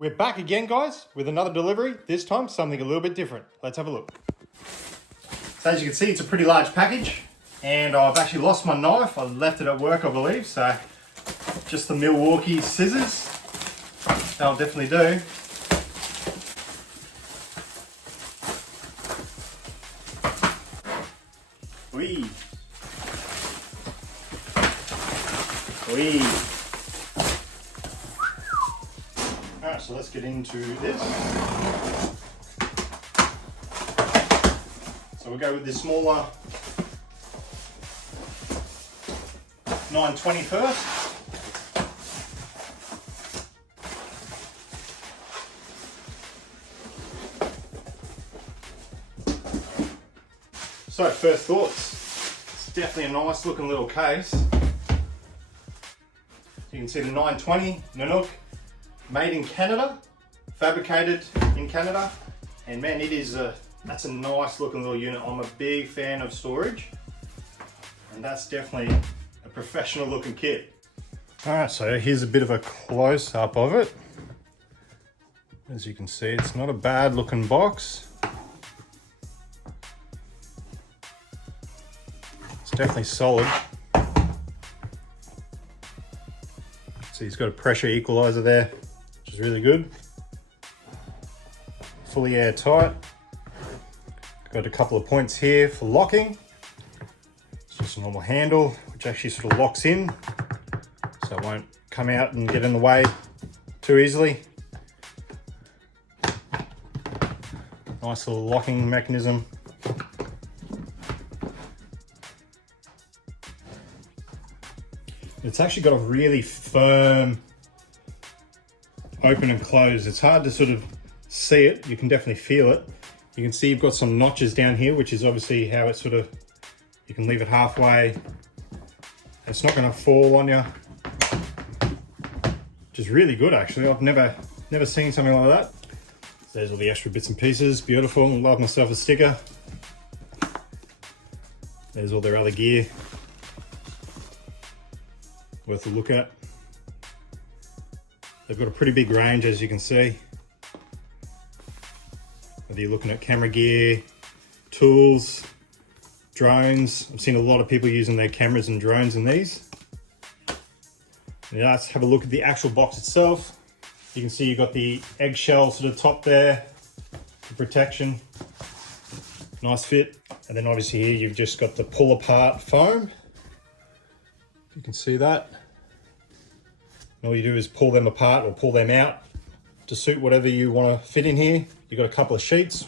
We're back again, guys, with another delivery. This time, something a little bit different. Let's have a look. So as you can see, it's a pretty large package, and I've actually lost my knife. I left it at work, I believe, so just the Milwaukee scissors. That'll definitely do. Whee! Whee! Alright, so let's get into this. So we'll go with the smaller 920 first. So first thoughts, it's definitely a nice looking little case. You can see the 920 Nanuk, made in Canada, fabricated in Canada, and man, that's a nice looking little unit. I'm a big fan of storage, and that's definitely a professional looking kit. All right, so here's a bit of a close up of it. As you can see, it's not a bad looking box. It's definitely solid. So he's got a pressure equalizer there, which is really good. Fully airtight. Got a couple of points here for locking. It's just a normal handle, which actually sort of locks in, so it won't come out and get in the way too easily. Nice little locking mechanism. It's actually got a really firm open and close. It's hard to sort of see it. You can definitely feel it. You can see you've got some notches down here, which is obviously how it sort of, you can leave it halfway. It's not going to fall on you, which is really good actually. I've never seen something like that. So there's all the extra bits and pieces. Beautiful. Love myself a sticker. There's all their other gear. Worth a look at. They've got a pretty big range, as you can see. Whether you're looking at camera gear, tools, drones. I've seen a lot of people using their cameras and drones in these. Now let's have a look at the actual box itself. You can see you've got the eggshell sort of top there for protection. Nice fit. And then obviously here you've just got the pull apart foam. You can see that. And all you do is pull them apart or pull them out to suit whatever you want to fit in here. You've got a couple of sheets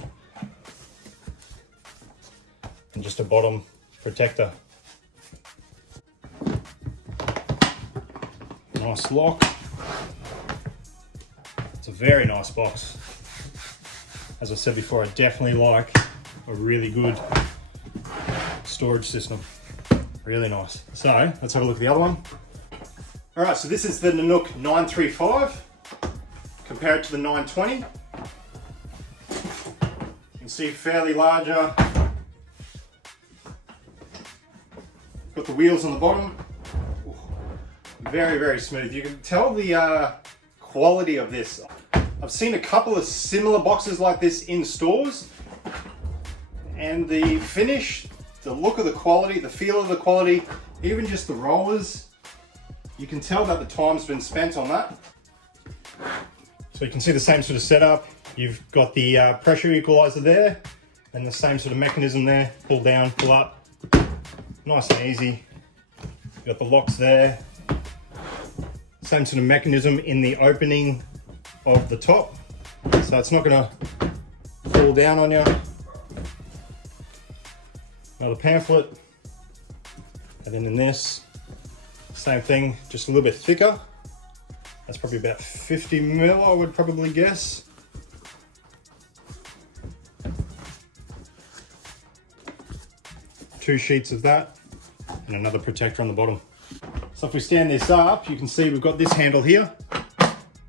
and just a bottom protector. Nice lock. It's a very nice box. As I said before, I definitely like a really good storage system. Really nice. So let's have a look at the other one. All right, so this is the Nanuk 935. Compare it to the 920. You can see fairly larger. Got the wheels on the bottom. Very, very smooth. You can tell the quality of this. I've seen a couple of similar boxes like this in stores, and the finish, the look of the quality, the feel of the quality, even just the rollers, you can tell that the time's been spent on that. So you can see the same sort of setup. You've got the pressure equalizer there, and the same sort of mechanism there. Pull down, pull up. Nice and easy. You've got the locks there. Same sort of mechanism in the opening of the top. So it's not gonna fall down on you. Another pamphlet, and then in this, same thing, just a little bit thicker. That's probably about 50 mil, I would probably guess. Two sheets of that, and another protector on the bottom. So if we stand this up, you can see we've got this handle here.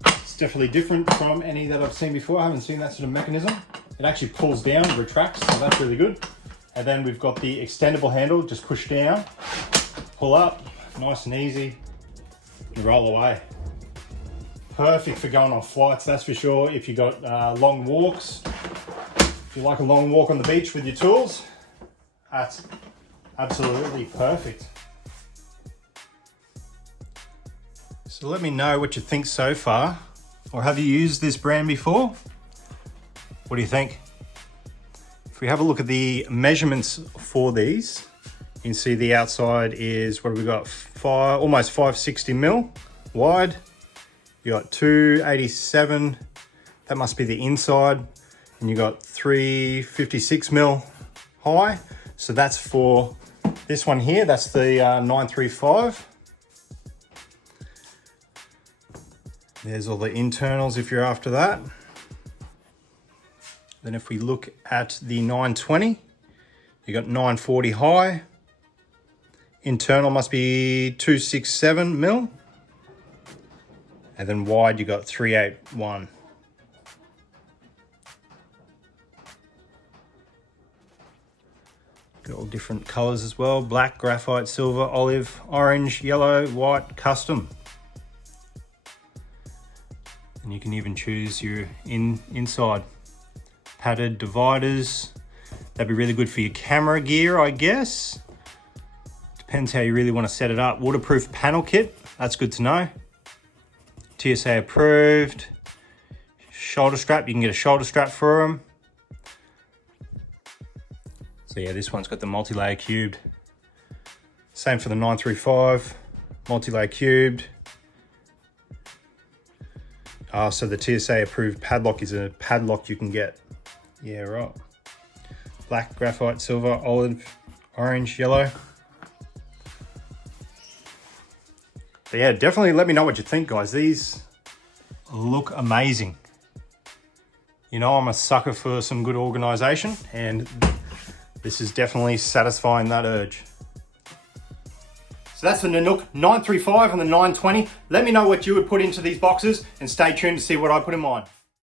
It's definitely different from any that I've seen before. I haven't seen that sort of mechanism. It actually pulls down, retracts, so that's really good. And then we've got the extendable handle, just push down, pull up, nice and easy, and roll away. Perfect for going on flights, that's for sure. If you got long walks, if you like a long walk on the beach with your tools, that's absolutely perfect. So let me know what you think so far, or have you used this brand before? What do you think? If we have a look at the measurements for these, you can see the outside is, what have we got? Almost 560 mil wide. You got 287, that must be the inside, and you got 356 mil high. So that's for this one here, that's the 935. There's all the internals if you're after that. Then if we look at the 920, you got 940 high. Internal must be 267 mil. And then wide, you got 381. Got all different colors as well. Black, graphite, silver, olive, orange, yellow, white, custom. And you can even choose your inside. Padded dividers. That'd be really good for your camera gear, I guess. Depends how you really want to set it up. Waterproof panel kit, that's good to know. TSA approved. Shoulder strap, you can get a shoulder strap for them. So yeah, this one's got the multi-layer cubed. Same for the 935, multi-layer cubed. So the TSA approved padlock is a padlock you can get. Yeah, right. Black, graphite, silver, olive, orange, yellow. But yeah, definitely let me know what you think, guys. These look amazing. You know, I'm a sucker for some good organization, and this is definitely satisfying that urge. So that's the Nanuk 935 and the 920. Let me know what you would put into these boxes, and stay tuned to see what I put in mine.